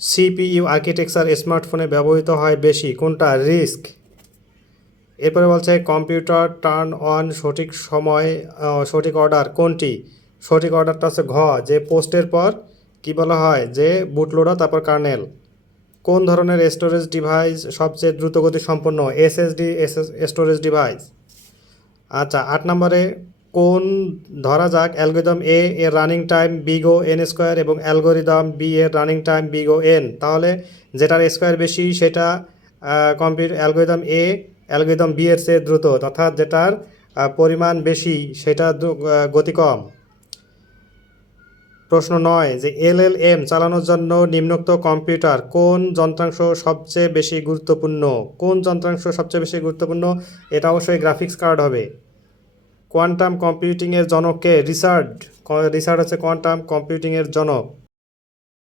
CPU architecture স্মার্টফোনে ব্যবহৃত হয় বেশি। কোনটা? রিস্ক। এরপরে বলছে, কম্পিউটার টার্ন অন সঠিক সময় সঠিক অর্ডার। কোনটি? সঠিক অর্ডারটা হচ্ছে ঘ, যে পোস্টের পর কি বলা হয়? যে বুটলোডার, তারপর কার্নেল। কোন ধরনের স্টোরেজ ডিভাইস সবচেয়ে দ্রুতগতি সম্পন্ন এসএসডি এস স্টোরেজ ডিভাইস। আচ্ছা আট নম্বরে কোন, ধরা যাক, অ্যালগোরিদম এ এর running time big O N square এবং অ্যালগোরিদম বি এর running time big O N তাহলে যেটার স্কোয়ার বেশি, সেটা computer algorithm A algorithm B এর চেয়ে দ্রুত, অর্থাৎ যেটার পরিমাণ বেশি, সেটা গতি কম। প্রশ্ন নয়, যে এলএলএম চালানোর জন্য নিম্নোক্ত কম্পিউটার কোন যন্ত্রাংশ সবচেয়ে বেশি গুরুত্বপূর্ণ? কোন যন্ত্রাংশ সবচেয়ে বেশি গুরুত্বপূর্ণ? এটা অবশ্যই গ্রাফিক্স কার্ড হবে। কোয়ান্টাম কম্পিউটিংয়ের জনককে রিসার্ড রিসার্ড হচ্ছে কোয়ান্টাম কম্পিউটিংয়ের জনক।